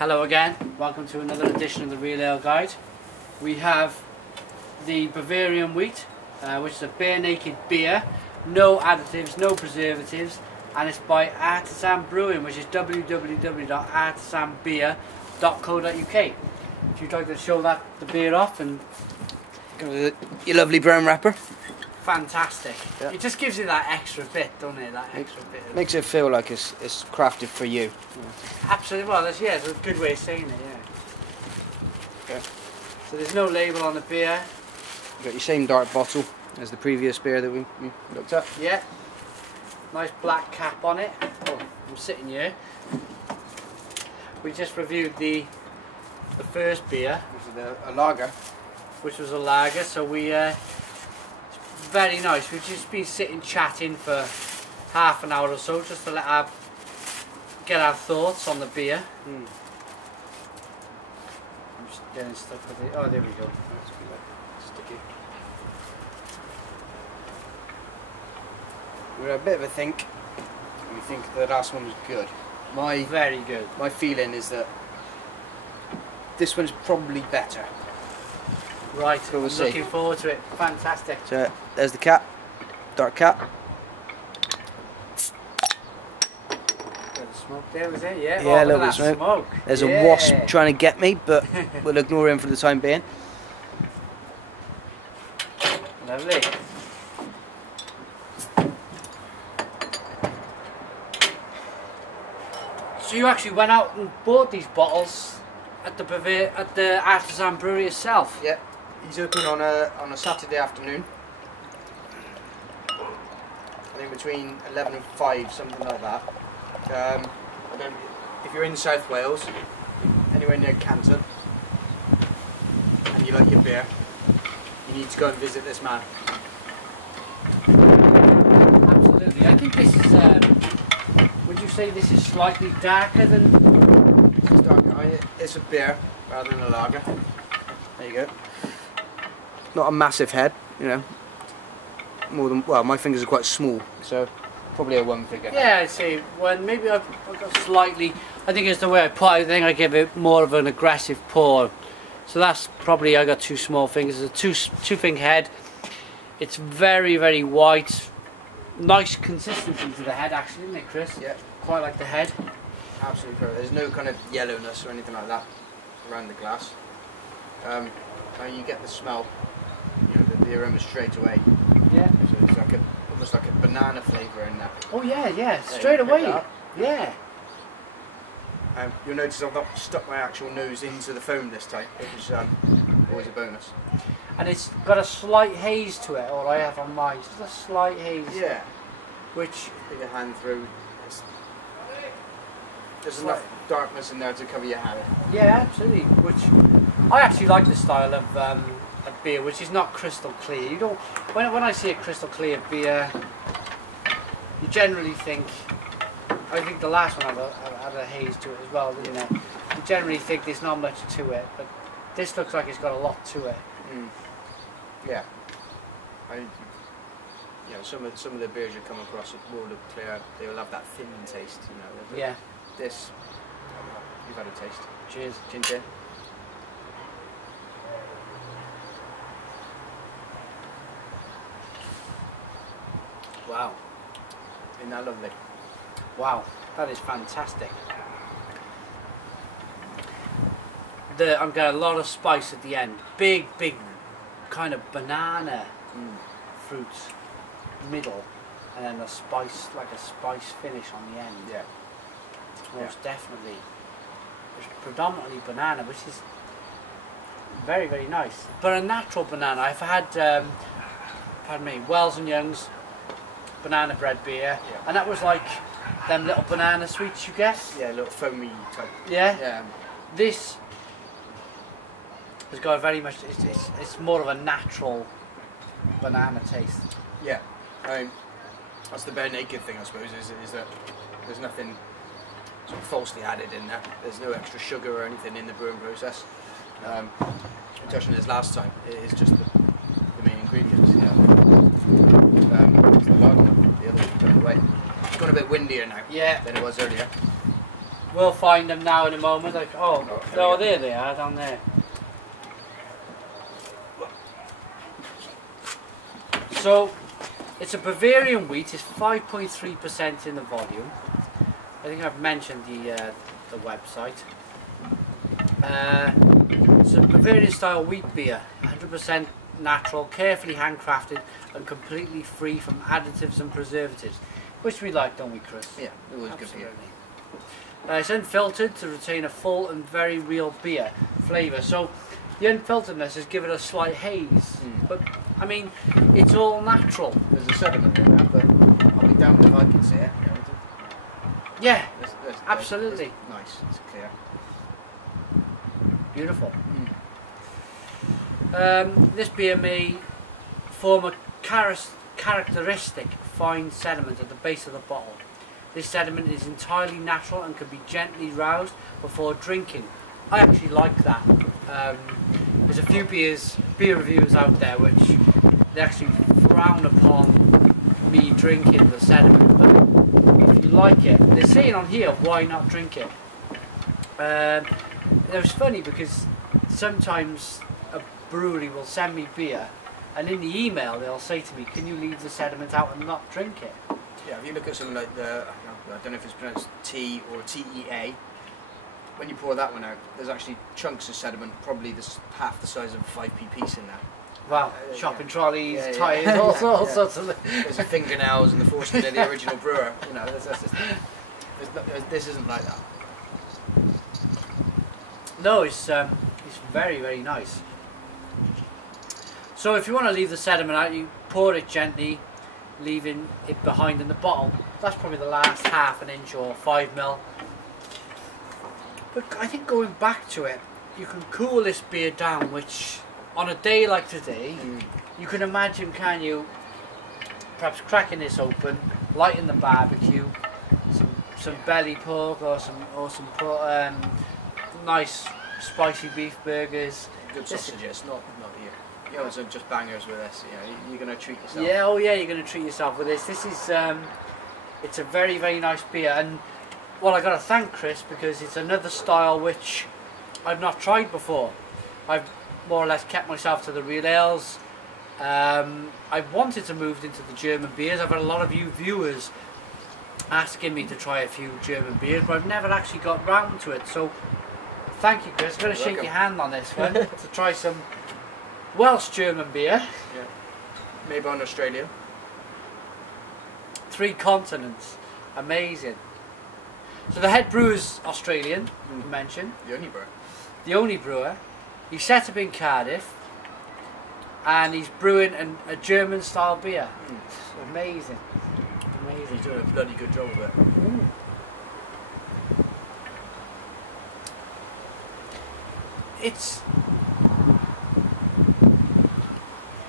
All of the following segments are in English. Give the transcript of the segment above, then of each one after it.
Hello again, welcome to another edition of the Real Ale Guide. We have the Bavarian wheat, which is a bare naked beer, no additives, no preservatives, and it's by Artisan Brewery, which is www.artisanbeer.co.uk. If you'd like to show the beer off and your lovely brown wrapper. Fantastic. Yeah. It just gives you that extra bit, doesn't it? That extra bit. Makes it feel like it's crafted for you. Absolutely. Well, it's a good way of saying it. Yeah. Okay. So there's no label on the beer. You got your same dark bottle as the previous beer that we looked at. Yeah. Nice black cap on it. Oh, I'm sitting here. We just reviewed the first beer, This is a lager. which was a lager. So we very nice. We've just been sitting chatting for half an hour or so, just to get our thoughts on the beer. I'm just getting stuck with it. Oh, there we go. Sticky. We had a bit of a think. We think the last one was good. Very good. My feeling is that this one's probably better. Right, We'll I'm see. looking forward to it. Fantastic. So there's the cap, dark cap. Bit of smoke there, was it? Yeah, Yeah, a look little at bit of that smoke. There's Yeah. a wasp trying to get me, but we'll ignore him for the time being. Lovely. So you actually went out and bought these bottles at the Artisan Brewery itself? Yeah, he's open on a Saturday afternoon. I think between 11 and 5, something like that. And then if you're in South Wales, anywhere near Canton, and you like your beer, you need to go and visit this man. Absolutely. I think this is, would you say this is slightly darker than... It's dark. It's a beer rather than a lager. There you go. Not a massive head, you know. Well, my fingers are quite small, so probably a one finger. Yeah, I'd say, well, maybe I've got slightly, I think it's the way I put it, I think I give it more of an aggressive pour. So that's probably, I got two small fingers, it's a two finger head. It's very, very white. Nice consistency to the head actually, isn't it, Chris? Yeah. Quite like the head. Absolutely perfect. There's no kind of yellowness or anything like that around the glass. And you get the smell, you know, the aroma straight away. Yeah. So it's like almost like a banana flavour in there. Oh yeah, Yeah, straight you pick away. that up. Yeah. You'll notice I've not stuck my actual nose into the foam this time, which is always a bonus. And it's got a slight haze to it, or I have on mine, just a slight haze. Yeah. Which, Put your hand through. There's enough darkness in there to cover your hand. yeah, absolutely. Which, I actually like the style of a beer, which is not crystal clear. You don't, when I see a crystal clear beer, you generally think, I think the last one had a haze to it as well, didn't it? You generally think there's not much to it, but this looks like it's got a lot to it. Yeah. You know, some of the beers you come across will look clear. They will have that thin taste, you know. Yeah. This, you've had a taste. Cheers. Chin chin. Wow. Isn't that lovely? Wow, that is fantastic. I'm getting a lot of spice at the end. Big kind of banana fruit middle, and then a spice, like a spice finish on the end. Yeah. Most definitely. It's predominantly banana, which is very, very nice. But a natural banana. I've had, pardon me, Wells and Young's banana bread beer, and that was like them little banana sweets you get. Yeah, a little foamy type. Yeah. Yeah. This has got very much. It's more of a natural banana taste. Yeah. That's the bare naked thing, I suppose, is that there's nothing sort of falsely added in there. There's no extra sugar or anything in the brewing process. We touched on this last time. It is just the main ingredients. Yeah. It's the lager. The other one's going away. It's gone a bit windier now. Yeah. Than it was earlier. We'll find them now in a moment. Like, oh, Oh, there they are, down there. So, it's a Bavarian wheat. It's 5.3% in the volume. I think I've mentioned the website. It's a Bavarian style wheat beer, 100% natural, carefully handcrafted, and completely free from additives and preservatives, which we like, don't we, Chris? Yeah, it was good beer. It's unfiltered to retain a full and very real beer flavour. So the unfilteredness has given it a slight haze, but I mean, it's all natural. There's a sediment in that, but I'll be damned if I can see it. Yeah, There's absolutely. Nice, it's clear. Beautiful. This beer may form a characteristic fine sediment at the base of the bottle. This sediment is entirely natural and can be gently roused before drinking. I actually like that. There's a few beer reviewers out there which they actually frown upon me drinking the sediment, but if you like it, they're saying on here, why not drink it? It was funny because sometimes a brewery will send me beer, and in the email they'll say to me, can you leave the sediment out and not drink it? Yeah, if you look at something like I don't know if it's pronounced T or TEA, when you pour that one out, there's actually chunks of sediment, probably half the size of a 5p piece in that. Wow, shopping trollies, yeah, tyres, yeah. all sorts of There's the fingernails and the foreskin of the original brewer. You know, this isn't like that. No, it's very, very nice. So if you want to leave the sediment out, you pour it gently, leaving it behind in the bottle. That's probably the last half an inch or 5 ml. But I think going back to it, you can cool this beer down, which on a day like today, you can imagine, can you, perhaps cracking this open, lighting the barbecue, some belly pork or some nice spicy beef burgers. Good sausages, not here. You know, so just bangers with this. You know, you're going to treat yourself. Yeah, oh yeah, you're going to treat yourself with this. This is, it's a very, very nice beer, and well, I got to thank Chris because it's another style which I've not tried before. I've more or less kept myself to the real ales. I've wanted to move into the German beers. I've had a lot of you viewers asking me to try a few German beers, but I've never actually got round to it. So thank you, Chris. I'm going to shake your hand on this one to try some Welsh German beer. Yeah. Made in Australia. 3 continents. Amazing. So the head brewer's Australian, you mentioned. The only brewer. The only brewer. He's set up in Cardiff, and he's brewing a German style beer. Amazing. Amazing. He's doing a bloody good job of it.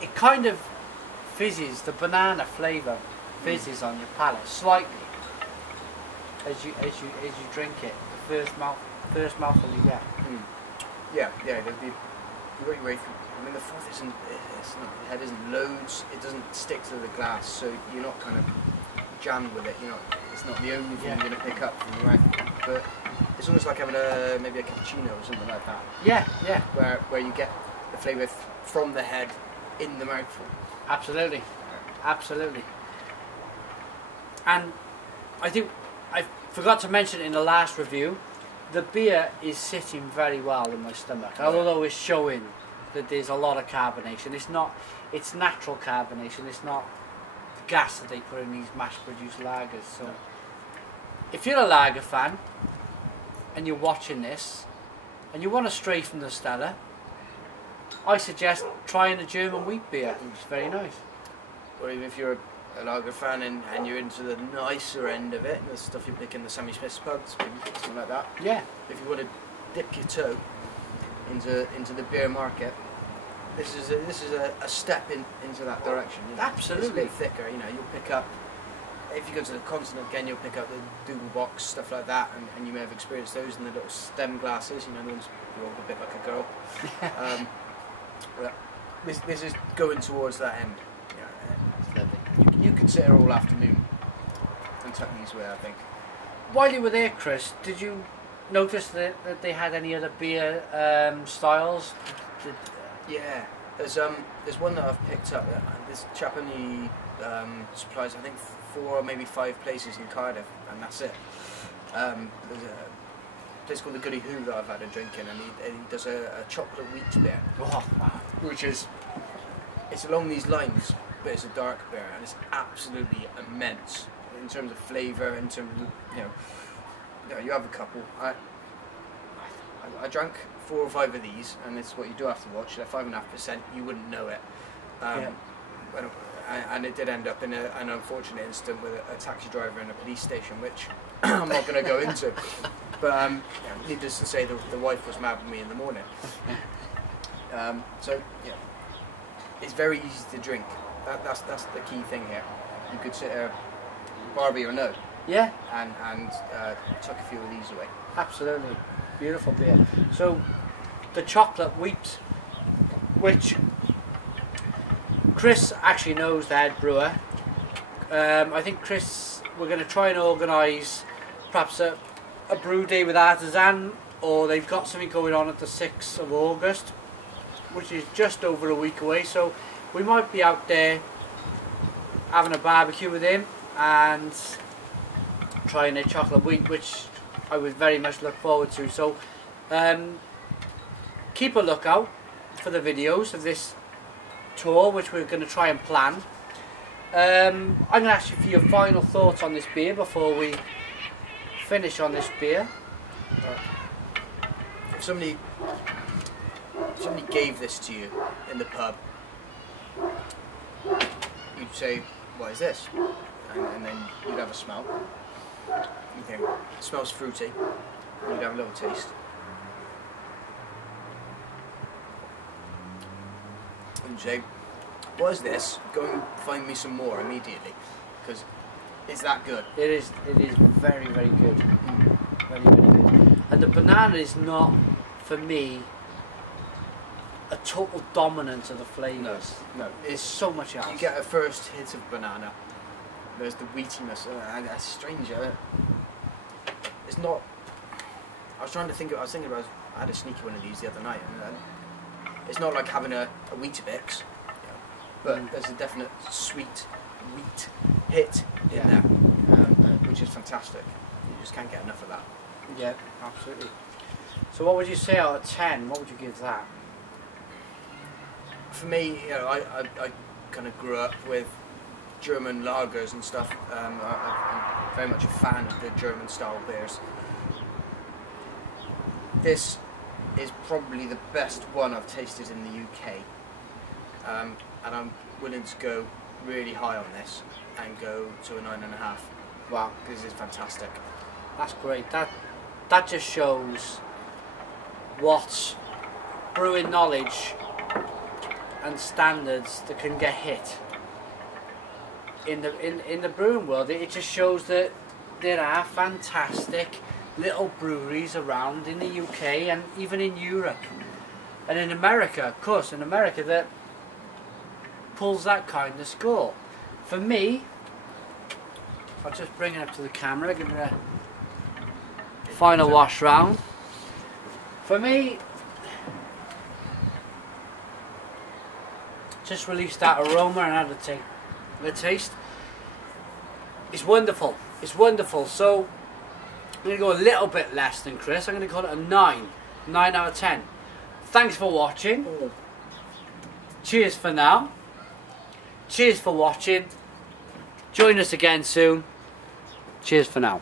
It kind of fizzes, the banana flavour fizzes on your palate slightly as you drink it. The first mouthful you get. Yeah. You work your way through. I mean, the froth isn't. The head isn't loads. It doesn't stick to the glass, so you're not kind of jammed with it. It's not the only thing you're going to pick up from your mouth. But it's almost like having maybe a cappuccino or something like that. Yeah. Where you get the flavour from the head in the mouthful. Absolutely. And I think I forgot to mention in the last review, the beer is sitting very well in my stomach, although it's showing that there's a lot of carbonation. It's natural carbonation. It's not the gas that they put in these mass-produced lagers. So, if you're a lager fan and you're watching this and you want to stray from the Stella, I suggest trying a German wheat beer. It's very nice. Or even if you're a lager fan and you're into the nicer end of it, the stuff you pick in the Sammy Smith's pubs, something like that. Yeah. If you want to dip your toe into the beer market, this is a step into that direction. Absolutely. It's a bit thicker. You'll pick up. If you go to the continent again, you'll pick up the Double Box, stuff like that, and you may have experienced those in the little stem glasses. The ones you hold a bit like a girl. This is going towards that end. You could sit here all afternoon and tuck these away, I think. while you were there, Chris, did you notice that they had any other beer styles? Yeah, there's one that I've picked up. This chap only supplies, I think, 4 or maybe 5 places in Cardiff, and that's it. There's a place called the Goody Who that I've had a drink in, and he does a chocolate wheat beer, which is, it's along these lines, but it's a dark beer, and it's absolutely immense in terms of flavour, in terms of, you have a couple. I drank 4 or 5 of these, and this is what you do have to watch. They're 5.5%. You wouldn't know it. And it did end up in an unfortunate incident with a taxi driver in a police station, which I'm not going to go into. But needless to say, the wife was mad with me in the morning. So it's very easy to drink. That's the key thing here. You could sit there, Barbie or no, and tuck a few of these away. Absolutely, beautiful beer. So the chocolate wheat, which Chris actually knows, the head brewer. I think Chris, we're going to try and organise perhaps a brew day with Artisan, or they've got something going on at the 6th of August, which is just over a week away. So we might be out there having a barbecue with him and trying a chocolate wheat, which I would very much look forward to. So keep a lookout for the videos of this tour, which we're going to try and plan. I'm going to ask you for your final thoughts on this beer before we finish on this beer. If somebody gave this to you in the pub, you'd say, "What is this?" And then you'd have a smell. You think, it smells fruity. And you'd have a little taste. And say, "What is this? Go and find me some more immediately, because it's that good." It is very, very good. Very, very good. And the banana is not, for me, a total dominance of the flavours. No, it's so much else. You get a first hit of banana. There's the wheatiness, and that's strange. It's not. I was thinking about. I had a sneaky one of these the other night, and it's not like having a Weetabix, but there's a definite sweet wheat hit in there, which is fantastic. You just can't get enough of that. Yeah, absolutely. So what would you say out of 10? What would you give that? For me, I kind of grew up with German lagers and stuff. I'm very much a fan of the German style beers. This is probably the best one I've tasted in the UK, and I'm willing to go really high on this and go to a 9.5. Wow, this is fantastic. That's great. That just shows what brewing knowledge and standards that can get hit in the brewing world. It just shows that there are fantastic little breweries around in the UK and even in Europe and in America, of course, in America, that pulls that kind of score. For me, I'll just bring it up to the camera, give it a final wash round. For me, just release that aroma and have a taste. It's wonderful. It's wonderful. So I'm going to go a little bit less than Chris. I'm going to call it a 9. 9 out of 10. Thanks for watching. Cheers for now. Cheers for watching. Join us again soon. Cheers for now.